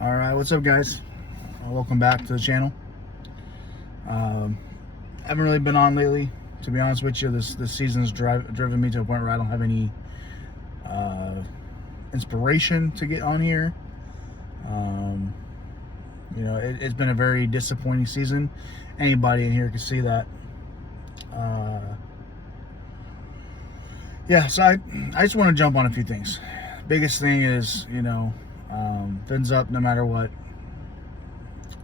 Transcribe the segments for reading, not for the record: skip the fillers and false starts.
All right, what's up, guys? Welcome back to the channel. Haven't really been on lately, to be honest with you. This season's driven me to a point where I don't have any inspiration to get on here. It's been a very disappointing season. Anybody in here can see that. So I just want to jump on a few things. Biggest thing is, fins up no matter what,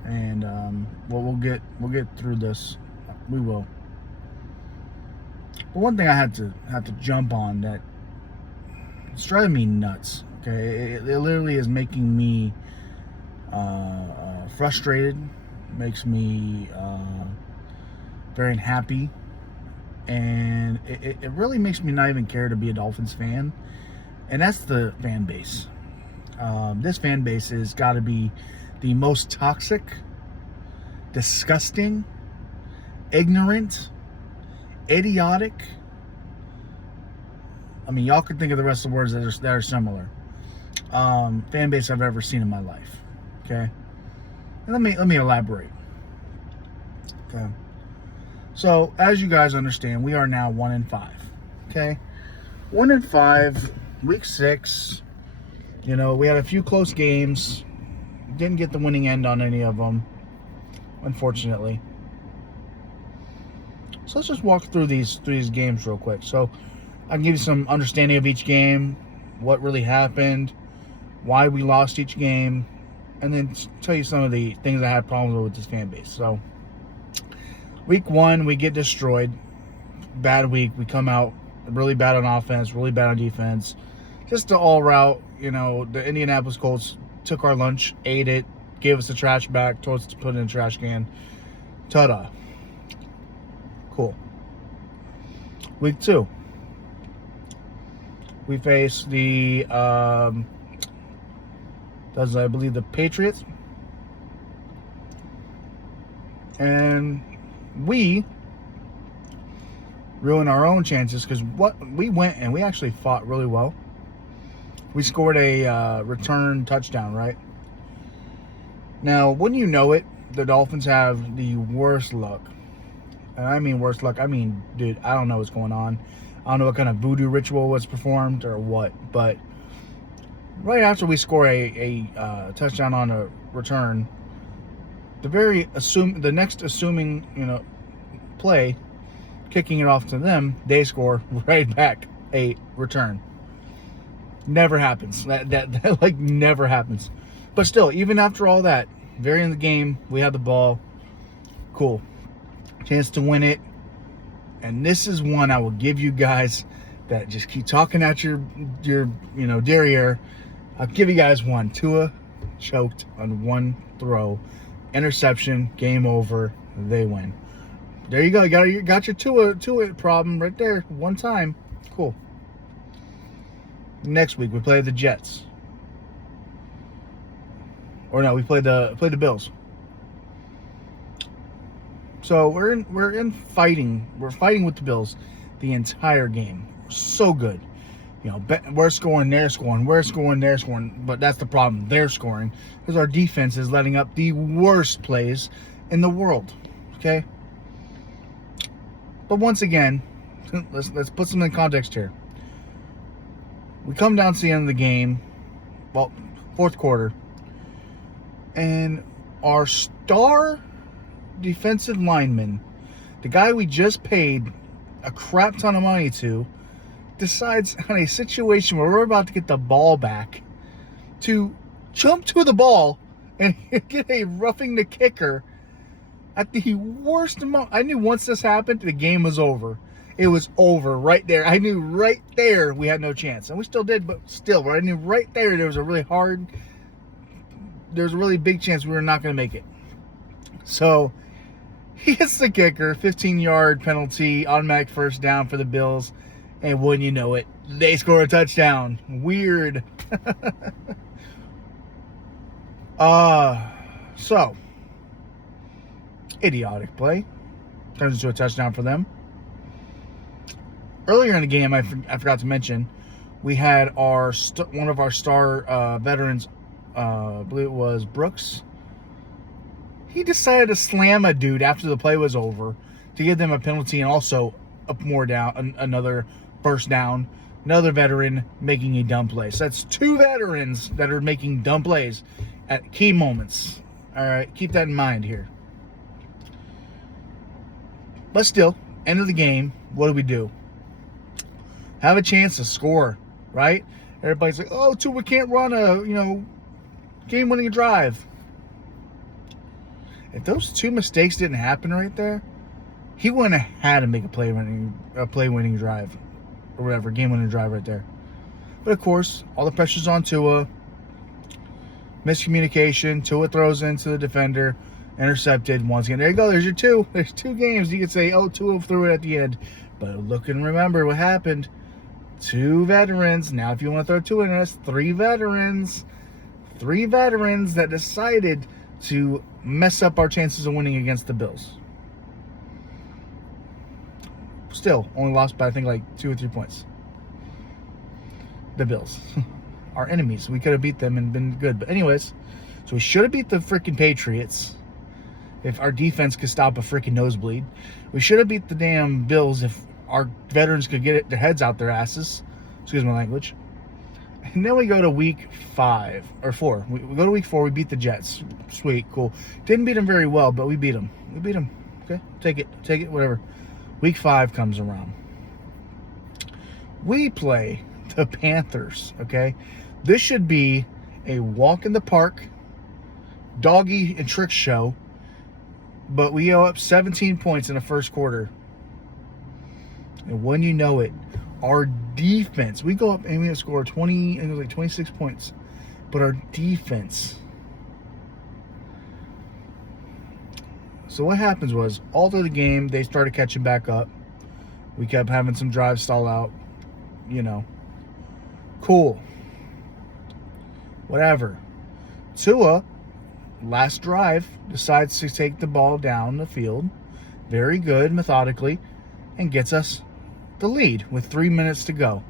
and we'll get through this. We will. But one thing I had to jump on that it's driving me nuts. Okay, it literally is making me frustrated, makes me very unhappy, and it really makes me not even care to be a Dolphins fan, and that's the fan base. This fan base has got to be the most toxic, disgusting, ignorant, idiotic. I mean, y'all can think of the rest of the words that are similar. Fan base I've ever seen in my life. Okay, and let me elaborate. Okay, so as you guys understand, we are now 1-5. Okay, 1-5, week 6. We had a few close games. Didn't get the winning end on any of them, unfortunately. So let's just walk through these games real quick. So I can give you some understanding of each game, what really happened, why we lost each game, and then tell you some of the things I had problems with this fan base. So week 1, we get destroyed. Bad week. We come out really bad on offense, really bad on defense. Just the all route, the Indianapolis Colts took our lunch, ate it, gave us the trash back, told us to put it in the trash can. Ta-da. Cool. Week 2. We face the, I believe, the Patriots. And we ruined our own chances because we went and we actually fought really well. We scored a return touchdown, right? Now, wouldn't you know it, the Dolphins have the worst luck. And I mean worst luck. I mean, dude, I don't know what's going on. I don't know what kind of voodoo ritual was performed or what. But right after we score a touchdown on a return, the next assuming play, kicking it off to them, they score right back a return. Never happens. That like never happens. But still, even after all that, very in the game, we had the ball. Cool. Chance to win it. And this is one I will give you guys that just keep talking at your derriere. I'll give you guys one. Tua choked on one throw. Interception. Game over. They win. There you go. You got your Tua problem right there. One time. Cool. Next week we play the Jets. Or no, we play the Bills. So we're in fighting. We're fighting with the Bills the entire game. So good. We're scoring, they're scoring. We're scoring, they're scoring. But that's the problem. They're scoring because our defense is letting up the worst plays in the world. Okay. But once again, let's put some in context here. We come down to the end of the game, well, fourth quarter, and our star defensive lineman, the guy we just paid a crap ton of money to, decides on a situation where we're about to get the ball back to jump to the ball and get a roughing the kicker at the worst amount. I knew once this happened, the game was over. It was over right there. I knew right there we had no chance. And we still did, but still, I knew right there there was a really big chance we were not going to make it. So he hits the kicker, 15-yard penalty, automatic first down for the Bills. And wouldn't you know it, they score a touchdown. Weird. So, idiotic play. Turns into a touchdown for them. Earlier in the game, I forgot to mention, we had one of our star veterans I believe it was Brooks. He decided to slam a dude after the play was over to give them a penalty and also another first down. Another veteran making a dumb play. So that's 2 veterans that are making dumb plays at key moments. All right, keep that in mind here. But still, end of the game, what do? Have a chance to score, right? Everybody's like, oh, Tua can't run a, game-winning drive. If those 2 mistakes didn't happen right there, he wouldn't have had to make a play-winning drive or whatever, game-winning drive right there. But of course, all the pressure's on Tua. Miscommunication. Tua throws into the defender. Intercepted once again. There you go. There's your 2. There's 2 games. You could say, oh, Tua threw it at the end. But look and remember what happened. 2 veterans. Now, if you want to throw 2 in, that's 3 veterans. 3 veterans that decided to mess up our chances of winning against the Bills. Still, only lost by, I think, like 2 or 3 points. The Bills. Our enemies. We could have beat them and been good. But anyways, so we should have beat the freaking Patriots if our defense could stop a freaking nosebleed. We should have beat the damn Bills if our veterans could get their heads out their asses. Excuse my language. And then we go to week 5 or 4. We go to week 4. We beat the Jets. Sweet, cool. Didn't beat them very well, but we beat them. We beat them. Okay, take it, whatever. Week 5 comes around. We play the Panthers. Okay, this should be a walk in the park, doggy and trick show. But we go up 17 points in the first quarter. And when you know it, our defense, we go up and we score 20, and it was like 26 points. But our defense. So what happens was, all through the game, they started catching back up. We kept having some drives stall out. Cool. Whatever. Tua, last drive, decides to take the ball down the field. Very good, methodically. And gets us the lead with 3 minutes to go.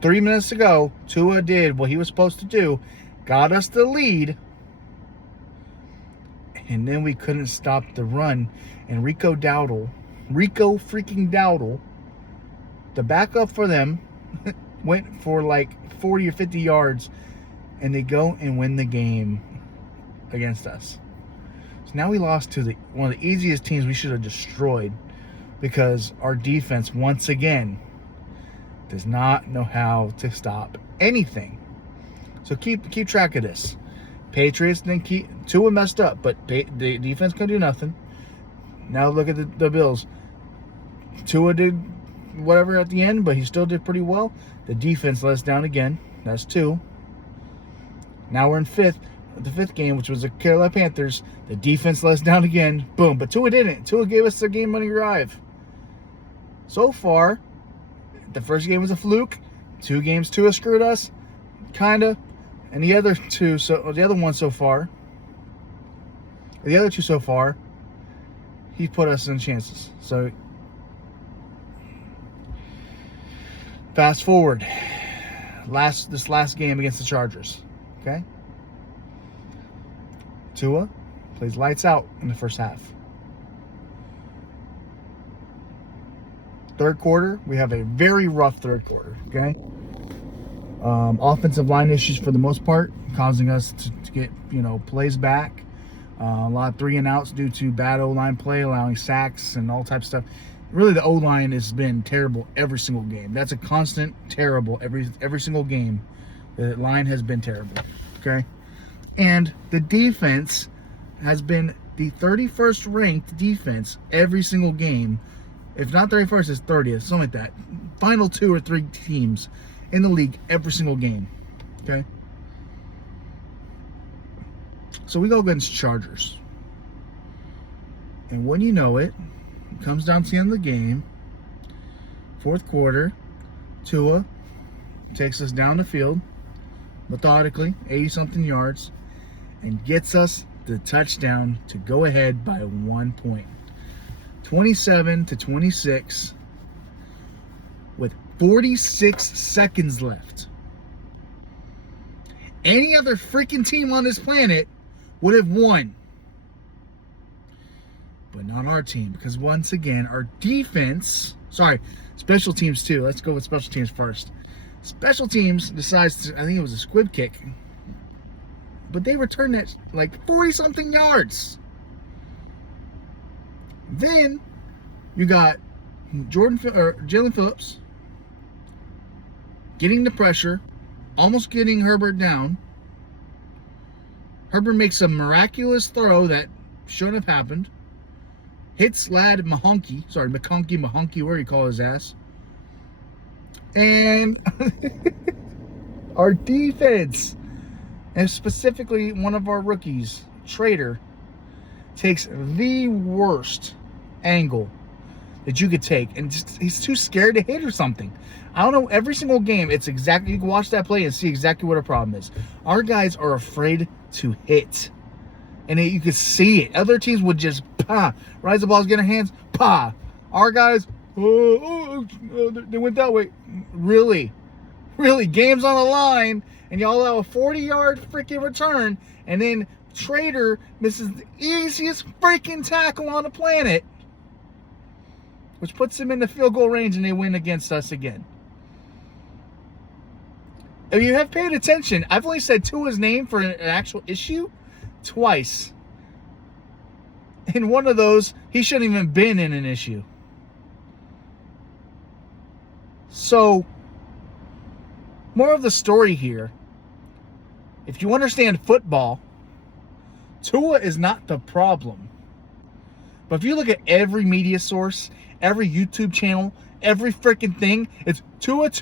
3 minutes to go, Tua did what he was supposed to do. Got us the lead. And then we couldn't stop the run. And Rico freaking Dowdle, the backup for them, went for like 40 or 50 yards. And they go and win the game against us. So now we lost to one of the easiest teams we should have destroyed, because our defense, once again, does not know how to stop anything. So keep track of this. Patriots didn't Tua messed up, but the defense couldn't do nothing. Now look at the Bills. Tua did whatever at the end, but he still did pretty well. The defense let us down again. That's 2. Now we're in the fifth game, which was the Carolina Panthers. The defense let us down again. Boom. But Tua didn't. Tua gave us the game-winning drive. So far, the first game was a fluke. 2 games, Tua screwed us. Kinda. And the other 2, the other 2 so far, he put us in chances. So, fast forward. This last game against the Chargers. Okay? Tua plays lights out in the first half. Third quarter, we have a very rough third quarter. Okay? Offensive line issues for the most part, causing us to get plays back. A lot of 3 and outs due to bad O-line play, allowing sacks and all types of stuff. Really, the O-line has been terrible every single game. That's a constant terrible every single game. The line has been terrible. Okay? And the defense has been the 31st ranked defense every single game. If not 31st, it's 30th, something like that. Final 2 or 3 teams in the league every single game. Okay? So we go against Chargers. And when you know it, it comes down to the end of the game. Fourth quarter, Tua takes us down the field methodically, 80-something yards, and gets us the touchdown to go ahead by 1 point. 27-26 with 46 seconds left. Any other freaking team on this planet would have won. But not our team, because once again, our defense, special teams too. Let's go with special teams first. Special teams decides to, I think it was a squib kick, but they returned that like 40-something yards. Then you got Jalen Phillips getting the pressure, almost getting Herbert down. Herbert makes a miraculous throw that shouldn't have happened. Hits McConkey, where you call his ass. And our defense, and specifically one of our rookies, Trader, takes the worst angle that you could take. And he's too scared to hit or something. I don't know, every single game, it's exactly, you can watch that play and see exactly what our problem is. Our guys are afraid to hit. And you could see it. Other teams would just, rise the balls, get in hands, Our guys, they went that way. Really? Game's on the line, and y'all allow a 40-yard freaking return, and then Trader misses the easiest freaking tackle on the planet, which puts him in the field goal range, and they win against us again. If you have paid attention, I've only said Tua's name for an actual issue twice. In one of those, he shouldn't even been in an issue. So, more of the story here. If you understand football, Tua is not the problem. But if you look at every media source, every YouTube channel, every freaking thing, it's Tua, this,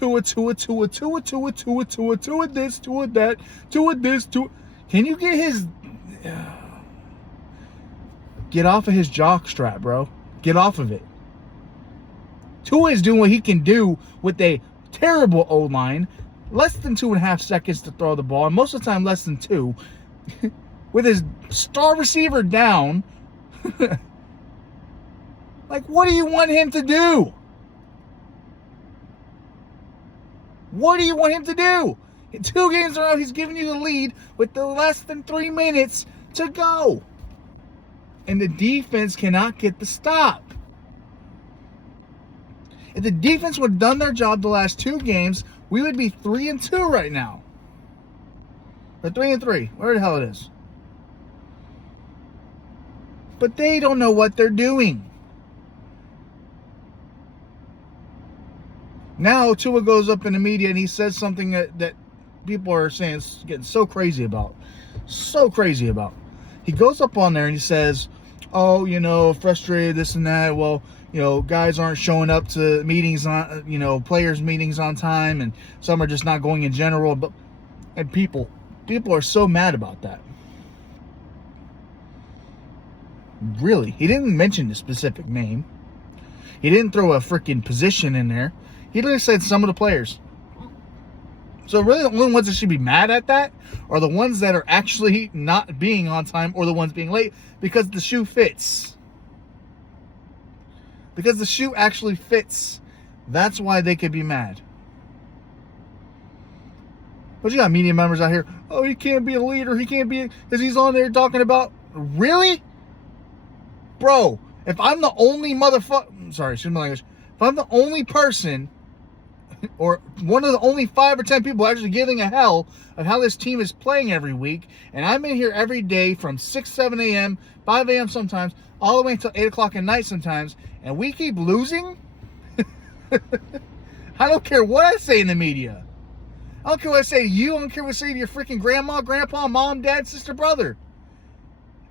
Tua that, Tua this, Tua. Can you get his... Get off of his jock strap, bro. Get off of it. Tua is doing what he can do with a terrible O-line. Less than 2.5 seconds to throw the ball. And most of the time, less than 2. With his star receiver down. Like, what do you want him to do? What do you want him to do? In 2 games in a row, he's giving you the lead with the less than 3 minutes to go. And the defense cannot get the stop. If the defense would have done their job the last 2 games, we would be 3-2 right now. Or 3-3, where the hell it is. But they don't know what they're doing. Now Tua goes up in the media and he says something that people are saying is getting so crazy about. He goes up on there and he says, frustrated, this and that. Well, guys aren't showing up to meetings on, players' meetings on time, and some are just not going in general. And people are so mad about that. Really, he didn't mention the specific name. He didn't throw a freaking position in there. He just said some of the players. So really the only ones that should be mad at that are the ones that are actually not being on time or the ones being late because the shoe fits. Because the shoe actually fits. That's why they could be mad. But you got media members out here, he can't be a leader. He can't be, because he's on there talking about, really? Bro, if I'm the only if I'm the only person or one of the only 5 or 10 people actually giving a hell of how this team is playing every week, and I'm in here every day from 6, 7 a.m., 5 a.m. sometimes, all the way until 8 o'clock at night sometimes, and we keep losing? I don't care what I say in the media. I don't care what I say to you. I don't care what I say to your freaking grandma, grandpa, mom, dad, sister, brother.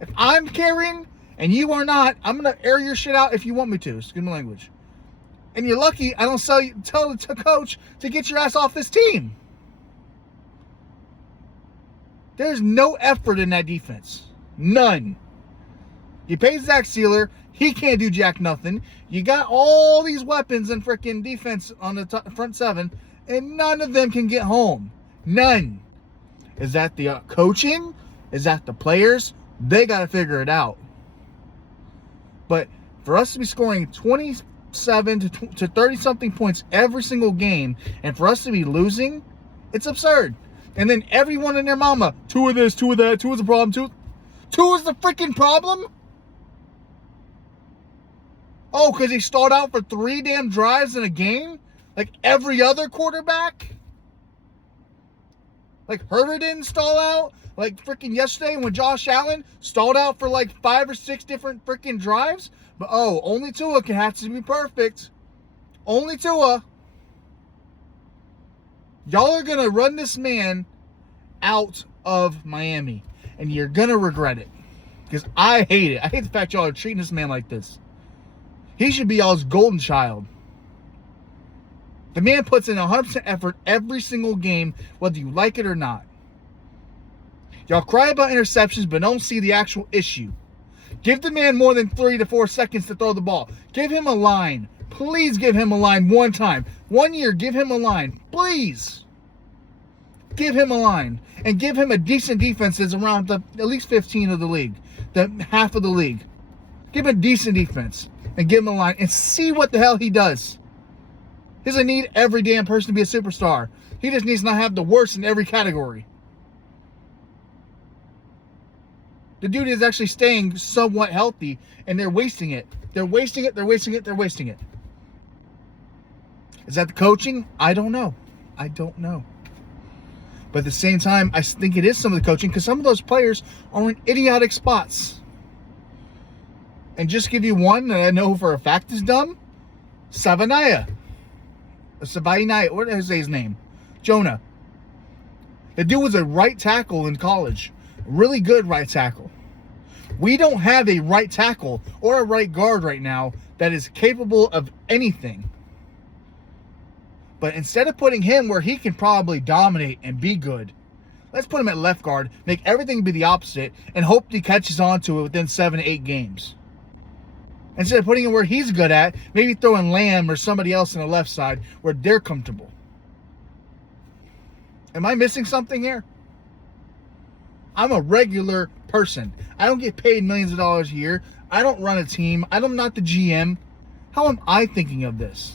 If I'm caring and you are not, I'm going to air your shit out if you want me to. Excuse my language. And you're lucky I don't tell the coach to get your ass off this team. There's no effort in that defense. None. You pay Zach Sealer. He can't do jack nothing. You got all these weapons in freaking defense on the front 7, and none of them can get home. None. Is that the coaching? Is that the players? They got to figure it out. But for us to be scoring 27 to 30-something points every single game, and for us to be losing, it's absurd. And then everyone and their mama, two of this, two of that, two is a problem, two is the freaking problem? Oh, because he stalled out for 3 damn drives in a game? Like every other quarterback? Like Herbert didn't stall out? Like freaking yesterday when Josh Allen stalled out for like 5 or 6 different freaking drives? But only Tua can have to be perfect. Only Tua. Y'all are going to run this man out of Miami. And you're going to regret it. Because I hate it. I hate the fact y'all are treating this man like this. He should be y'all's golden child. The man puts in 100% effort every single game, whether you like it or not. Y'all cry about interceptions, but don't see the actual issue. Give the man more than 3 to 4 seconds to throw the ball. Give him a line. Please give him a line one time. 1 year, give him a line. Please. Give him a line. And give him a decent defense that's around at least 15 of the league. Half of the league. Give him a decent defense. And give him a line. And see what the hell he does. He doesn't need every damn person to be a superstar. He just needs to not have the worst in every category. The dude is actually staying somewhat healthy, and they're wasting it. They're wasting it. Is that the coaching? I don't know. But at the same time, I think it is some of the coaching because some of those players are in idiotic spots. And just give you one that I know for a fact is dumb. Savaiinaea. What did I say his name? Jonah. The dude was a right tackle in college. Really good right tackle. We don't have a right tackle or a right guard right now that is capable of anything. But instead of putting him where he can probably dominate and be good, let's put him at left guard, make everything be the opposite, and hope he catches on to it within 7 to 8 games. Instead of putting him where he's good at, maybe throwing Lamb or somebody else on the left side where they're comfortable. Am I missing something here? I'm a regular person. I don't get paid millions of dollars a year. I don't run a team. I'm not the GM. How am I thinking of this?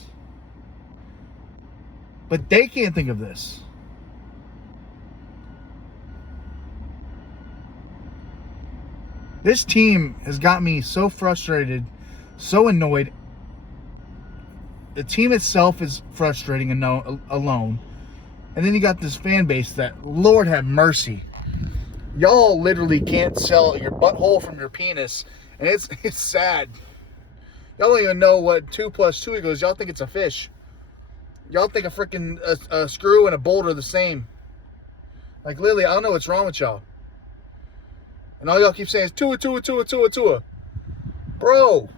But they can't think of this. This team has got me so frustrated, so annoyed. The team itself is frustrating and alone. And then you got this fan base that, Lord have mercy. Y'all literally can't sell your butthole from your penis. And it's sad. Y'all don't even know what 2 + 2 equals. Y'all think it's a fish. Y'all think a freaking a screw and a bolt are the same. Like, literally, I don't know what's wrong with y'all. And all y'all keep saying is Tua. Bro,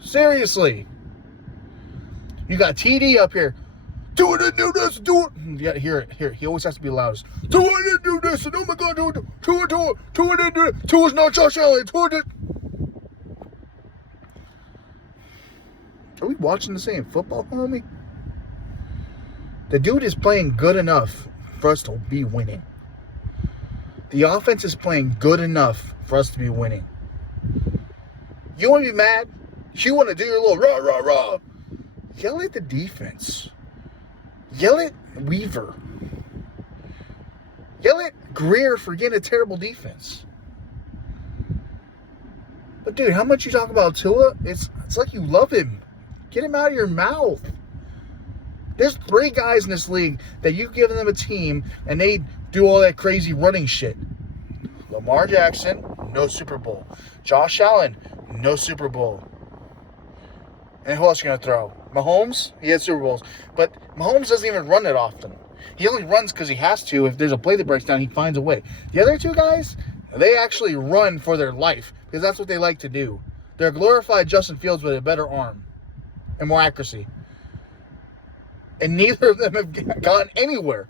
seriously. You got TD up here. Tua didn't do this, do it. You gotta hear it. He always has to be the loudest. Tua didn't do this, and oh my God, Tua didn't do it. Tua's not Josh Allen. Tua did. Are we watching the same football, homie? The dude is playing good enough for us to be winning. The offense is playing good enough for us to be winning. You want to be mad? You want to do your little rah, rah, rah. Yell at the defense. Yell at Weaver. Yell at Greer for getting a terrible defense. But dude, how much you talk about Tua? It's like you love him. Get him out of your mouth. There's 3 guys in this league that you've given them a team and they do all that crazy running shit. Lamar Jackson, no Super Bowl. Josh Allen, no Super Bowl. And who else are you going to throw? Mahomes? He has Super Bowls. But Mahomes doesn't even run it often. He only runs because he has to. If there's a play that breaks down, he finds a way. The other 2 guys, they actually run for their life because that's what they like to do. They're glorified Justin Fields with a better arm and more accuracy. And neither of them have gone anywhere.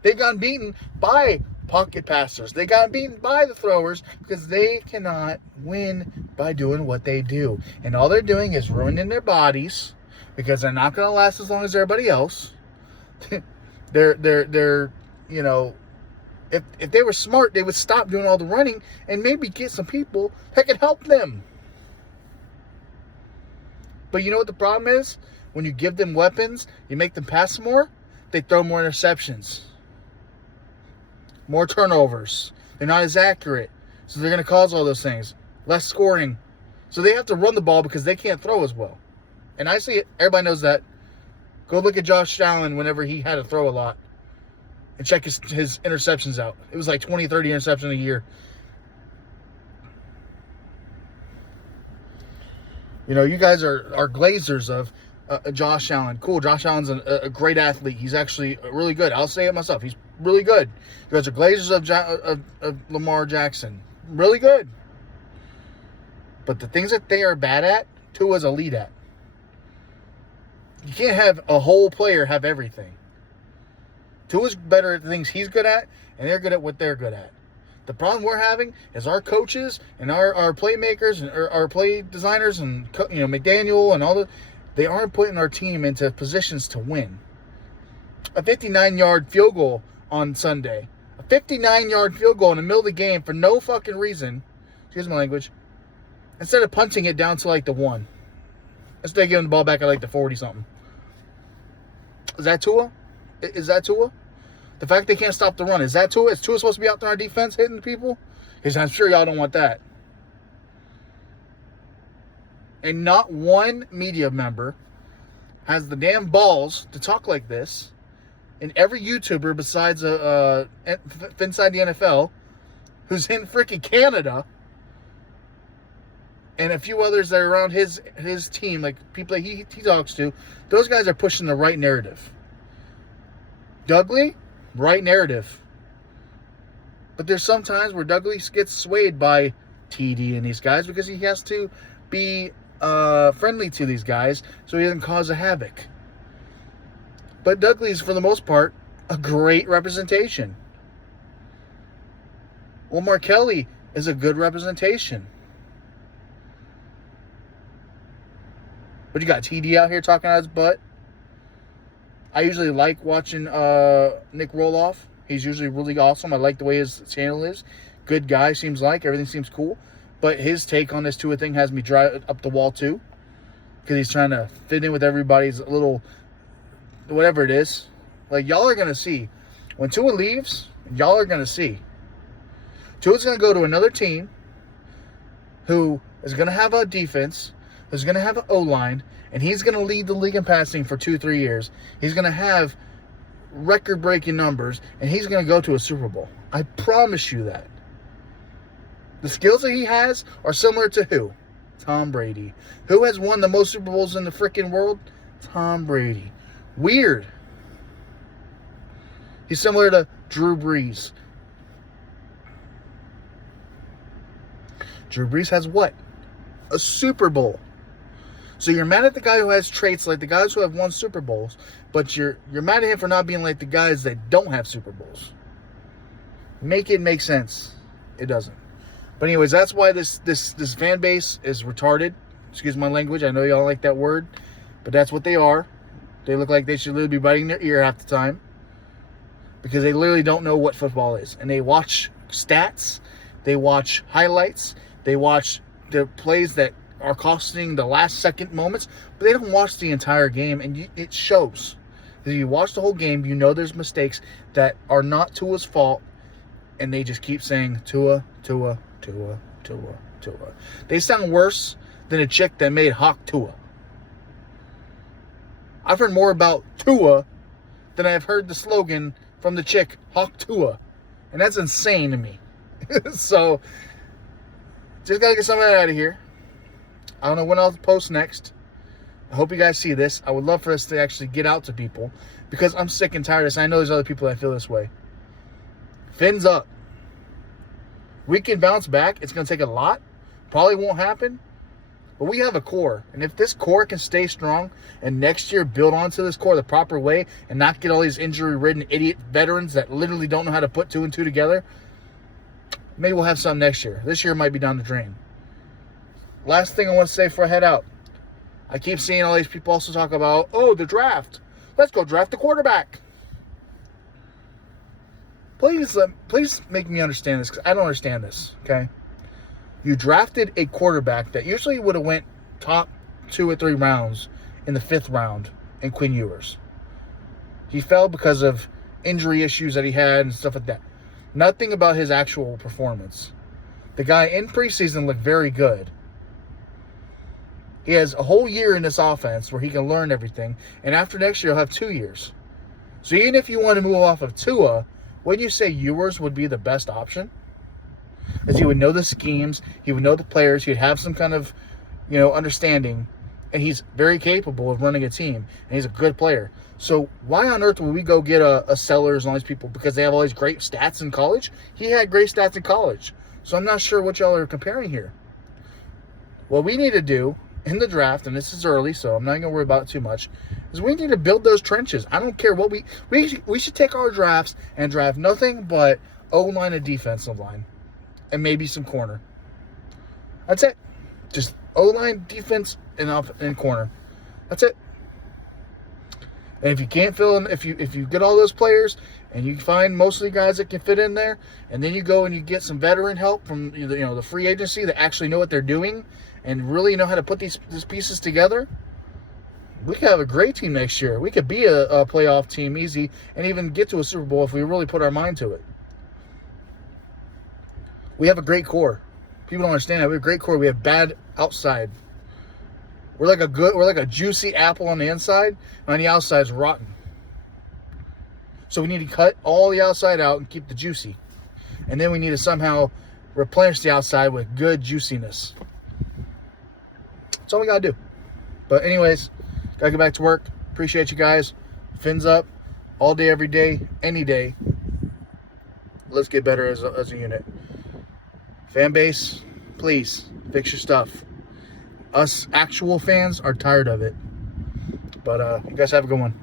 They've gotten beaten by pocket passers. They got beaten by the throwers because they cannot win by doing what they do. And all they're doing is ruining their bodies because they're not going to last as long as everybody else. they're you know, if they were smart, they would stop doing all the running and maybe get some people that could help them. But you know what the problem is? When you give them weapons, you make them pass more, they throw more interceptions. more turnovers. They're not as accurate. So they're going to cause all those things. Less scoring. So they have to run the ball because they can't throw as well. And I see it. Everybody knows that. Go look at Josh Allen whenever he had to throw a lot. And check his interceptions out. It was like 20, 30 interceptions a year. You know, you guys are glazers of Josh Allen. Cool, Josh Allen's a great athlete. He's actually really good. I'll say it myself. He's really good. You guys are glazers of Lamar Jackson. Really good. But the things that they are bad at, Tua's elite at. You can't have a whole player have everything. Tua's better at the things he's good at, and they're good at what they're good at. The problem we're having is our coaches and our playmakers and our play designers and McDaniel and all they aren't putting our team into positions to win. A 59-yard field goal on Sunday. A 59-yard field goal in the middle of the game for no fucking reason. Excuse my language. Instead of punting it down to like the 1. Instead of giving the ball back at like the 40-something. Is that Tua? Is that Tua? The fact they can't stop the run, is that Tua? Is Tua supposed to be out there on defense hitting the people? Because I'm sure y'all don't want that. And not one media member has the damn balls to talk like this. And every YouTuber besides inside the NFL who's in freaking Canada and a few others that are around his team, like people that he talks to, those guys are pushing the right narrative. Dudley, right narrative. But there's some times where Dudley gets swayed by TD and these guys because he has to be friendly to these guys so he doesn't cause a havoc. But Dudley's, for the most part, a great representation. Omar Kelly is a good representation. But you got TD out here talking out his butt. I usually like watching Nick Roloff. He's usually really awesome. I like the way his channel is. Good guy, seems like. Everything seems cool. But his take on this Tua thing has me dry up the wall, too. Because he's trying to fit in with everybody's little, whatever it is. Like, y'all are going to see. When Tua leaves, y'all are going to see. Tua's going to go to another team who is going to have a defense, who's going to have an O-line, and he's going to lead the league in passing for 2-3 years. He's going to have record-breaking numbers, and he's going to go to a Super Bowl. I promise you that. The skills that he has are similar to who? Tom Brady. Who has won the most Super Bowls in the freaking world? Tom Brady. Weird. He's similar to Drew Brees. Drew Brees has what? A Super Bowl. So you're mad at the guy who has traits like the guys who have won Super Bowls, but you're mad at him for not being like the guys that don't have Super Bowls. Make it make sense. It doesn't. But anyways, that's why this fan base is retarded. Excuse my language. I know y'all like that word, but that's what they are. They look like they should literally be biting their ear half the time because they literally don't know what football is. And they watch stats, they watch highlights, they watch the plays that are costing the last second moments, but they don't watch the entire game, and it shows. If you watch the whole game, you know there's mistakes that are not Tua's fault, and they just keep saying Tua, Tua, Tua, Tua, Tua. They sound worse than a chick that made Hawk Tua. I've heard more about Tua than I've heard the slogan from the chick Hawk Tua, and that's insane to me. So, just gotta get some of that out of here. I don't know when I'll post next. I hope you guys see this. I would love for us to actually get out to people because I'm sick and tired of this. I know there's other people that feel this way. Fins up. We can bounce back. It's going to take a lot. Probably won't happen. But we have a core. And if this core can stay strong and next year build onto this core the proper way and not get all these injury-ridden idiot veterans that literally don't know how to put 2 and 2 together, maybe we'll have some next year. This year might be down the drain. Last thing I want to say before I head out. I keep seeing all these people also talk about, the draft. Let's go draft the quarterback. Please make me understand this because I don't understand this, okay? You drafted a quarterback that usually would have went top 2 or 3 rounds in the 5th round in Quinn Ewers. He fell because of injury issues that he had and stuff like that. Nothing about his actual performance. The guy in preseason looked very good. He has a whole year in this offense where he can learn everything. And after next year, he'll have 2 years. So even if you want to move off of Tua, wouldn't you say Ewers would be the best option? As he would know the schemes, he would know the players, he'd have some kind of, understanding. And he's very capable of running a team. And he's a good player. So why on earth would we go get a Sellers and all these people? Because they have all these great stats in college? He had great stats in college. So I'm not sure what y'all are comparing here. What we need to do in the draft, and this is early, so I'm not going to worry about it too much, is we need to build those trenches. I don't care what we should take our drafts and draft nothing but O-line and defensive line. And maybe some corner. That's it. Just O-line, defense, and corner. That's it. And if you can't fill in, if you get all those players and you find mostly guys that can fit in there, and then you go and you get some veteran help from the free agency that actually know what they're doing and really know how to put these pieces together, we could have a great team next year. We could be a playoff team easy and even get to a Super Bowl if we really put our mind to it. We have a great core. People don't understand that. We have a great core. We have bad outside. We're like a juicy apple on the inside, and on the outside is rotten. So we need to cut all the outside out and keep the juicy. And then we need to somehow replenish the outside with good juiciness. That's all we got to do. But anyways, got to get back to work. Appreciate you guys. Fins up all day, every day, any day. Let's get better as a unit. Fan base, please fix your stuff. Us actual fans are tired of it. But you guys have a good one.